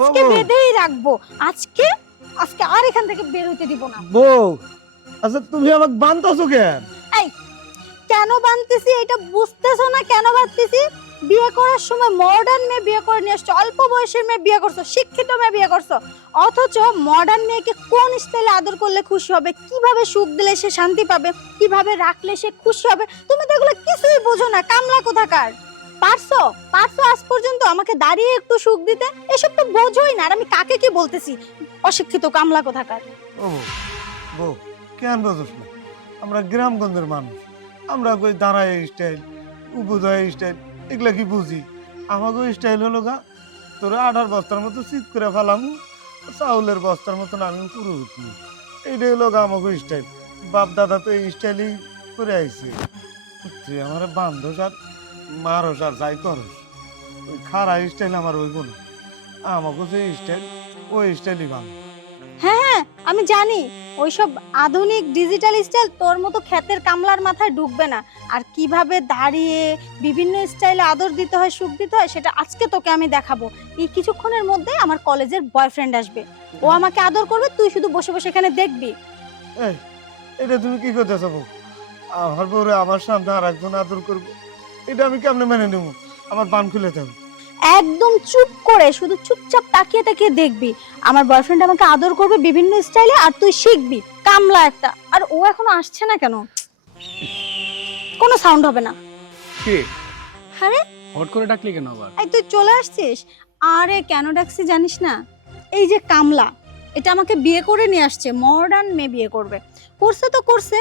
আজকে বেঁধেই রাখবো। আজকে আজকে আর এখান থেকে বের হতে দিব না। বউ, আচ্ছা তুমি আমাকে বানতাছো কেন? এই কেন বানতেছি এটা বুঝতেছো না? কেন বানতেছি? বিয়ে করার সময় মডার্ন মেয়ে বিয়ে করে নিয়ে আসছো, অল্প বয়সের মেয়ে বিয়ে করছো, শিক্ষিত মেয়ে বিয়ে করছো, অথচ মডার্ন মেয়েকে কোন স্টাইলে আদর করলে খুশি হবে, কিভাবে সুখ দিলে সে শান্তি পাবে, কিভাবে রাখলে সে খুশি হবে, তুমি তো এগুলো কিছুই বোঝো না। কামলা কোথাকার। পারছো পারছো আজ পর্যন্ত আমাকে দাঁড়িয়ে একটু সুখ দিতে? এসব তো বোঝোই না। আর আমি কাকে কি বলতেছি? অশিক্ষিত কামলা কোথাকার। ও বউ, কেন বোঝোস না? আমরা গ্রামগঞ্জের মানুষ, আমরা কই দাঁড়ায় স্টাইল, উপদয় স্টাইল এগুলা কি বুঝি? আমাকে স্টাইল হলো গা তোরা আঠার বস্তার মতো চিত করে ফেলামু, চাউলের বস্তার মতন আমি পুরো উঠবো। এইটাই হলো গা আমাকে স্টাইল। বাপ দাদা তো এই স্টাইলই করে আইছে। তুই আমার বান্ধস আর মারস আর যাই করস, ওই খারা স্টাইল আমার ওই গুণ। আমাকে যে স্টাইল ওই স্টাইলই ভালো। হ্যাঁ, আমি জানি ওইসব আধুনিক ডিজিটাল স্টাইল তোর মতো ক্ষেতের কামলার মাথায় ঢুকবে না। আর কিভাবে দাঁড়িয়ে বিভিন্ন স্টাইলে আদর দিতে হয়, সুখ দিতে হয়, সেটা আজকে তোকে আমি দেখাবো। এই কিছুক্ষণের মধ্যে আমার কলেজের বয়ফ্রেন্ড আসবে, ও আমাকে আদর করবে, তুই শুধু বসে বসে এখানে দেখবি। এই, এটা তুমি কি করতেছ বউ? আমার বউরে আমার সামনে আর একজন আদর করবো, এটা আমি কেমনে মেনে নেব? আমার বান খুলে দেব। একদম চুপ করে শুধু চুপচাপ তাকিয়ে তাকিয়ে দেখবি আমার বয়ফ্রেন্ড আমাকে আদর করবে বিভিন্ন স্টাইলে, আর তুই শিখবি। কামলা একটা। আর ও এখনো আসছে না কেন? কোনো সাউন্ড হবে না। কে আরে হট করে ডাকলি কেন আবার? এই তুই চলে আসছিস? আরে কেন ডাকছি জানিস না? এই যে কামলা, এটা আমাকে বিয়ে করে নিয়ে আসছে, মডার্ন মেয়ে বিয়ে করবে। করছে তো করছে,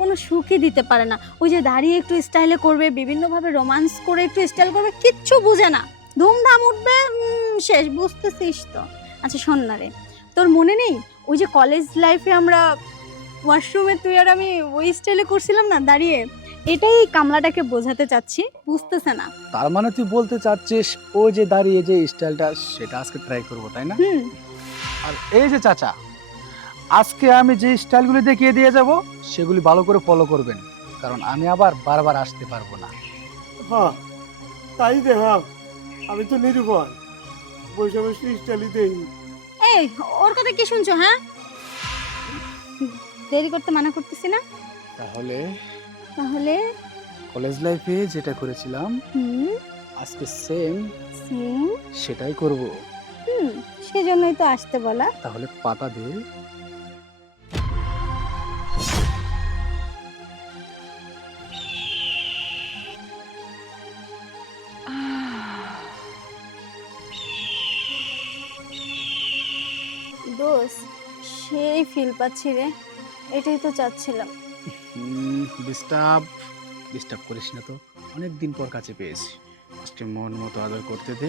কোনো সুখই দিতে পারে না। ওই যে দাঁড়িয়ে একটু স্টাইলে করবে, বিভিন্নভাবে রোমান্স করে একটু স্টাইল করবে, কিচ্ছু বুঝে না। ধুমধাম উঠবে, শেষ। বুঝতেছিস তো? আচ্ছা শোন না রে, তোর মনে নেই ওই যে কলেজ লাইফে আমরা ওয়াশরুমে তুই আর আমি ওই স্টাইলে করছিলাম না দাঁড়িয়ে? এটাই কামলাটাকে বোঝাতে চাচ্ছি, বুঝতেছে না। তার মানে তুই বলতে চাচ্ছিস ও যে দাঁড়িয়ে যে স্টাইলটা সেটা আজকে ট্রাই করবো, তাই না? হুম। আর এই যে চাচা, আজকে আমি যে স্টাইলগুলি দেখিয়ে দিয়ে যাব সেগুলি ভালো করে ফলো করবেন, কারণ আমি আবার বারবার আসতে পারবো না। হ্যাঁ তাই দেখা, আমি তো নিরুপায়, বসে বসে স্টাইলই দেই। এই ওর কথা কি শুনছো? হ্যাঁ, দেরি করতে মানা করতেছি না? তাহলে তাহলে কলেজ লাইফে যেটা করেছিলাম হুম আজকে সেম সেম সেটাই করব। সেজন্যই তো আসতে বলা। তাহলে পাতা দে। দোষ সেই ফিল পাচ্ছি রে, এটাই তো চাচ্ছিলাম। ডিস্টার্ব ডিস্টার্ব করিস না তো, অনেক দিন পর কাছে পেয়েছি। আজকে মন মতো আদর করতে দে,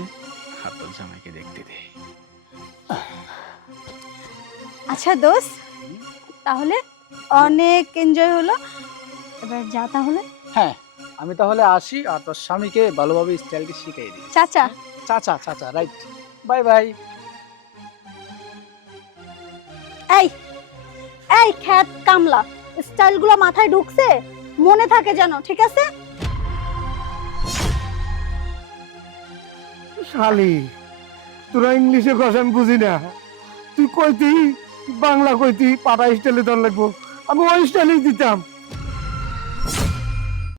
আর তোর জামাইকে দেখতে দে। আচ্ছা দোষ, তাহলে অনেক এনজয় হলো, এবার যা তাহলে। হ্যাঁ, আমি তাহলে আসি, আর তোর স্বামীকে ভালোভাবে স্টাইলটি শিখিয়ে দিই। চাচা। চাচা চাচা, রাইট। Bye bye. এই এই খ্যাত কামলা, স্টাইলগুলো মাথায় ঢুকছে? মনে থাকে যেন, ঠিক আছে? শালি, তোরা ইংলিশে কথা আমি বুঝি না, তুই কইতি বাংলা কইতি পাটা স্টাইলে দর লাগবো, আমি ওই স্টাইলেই দিতাম।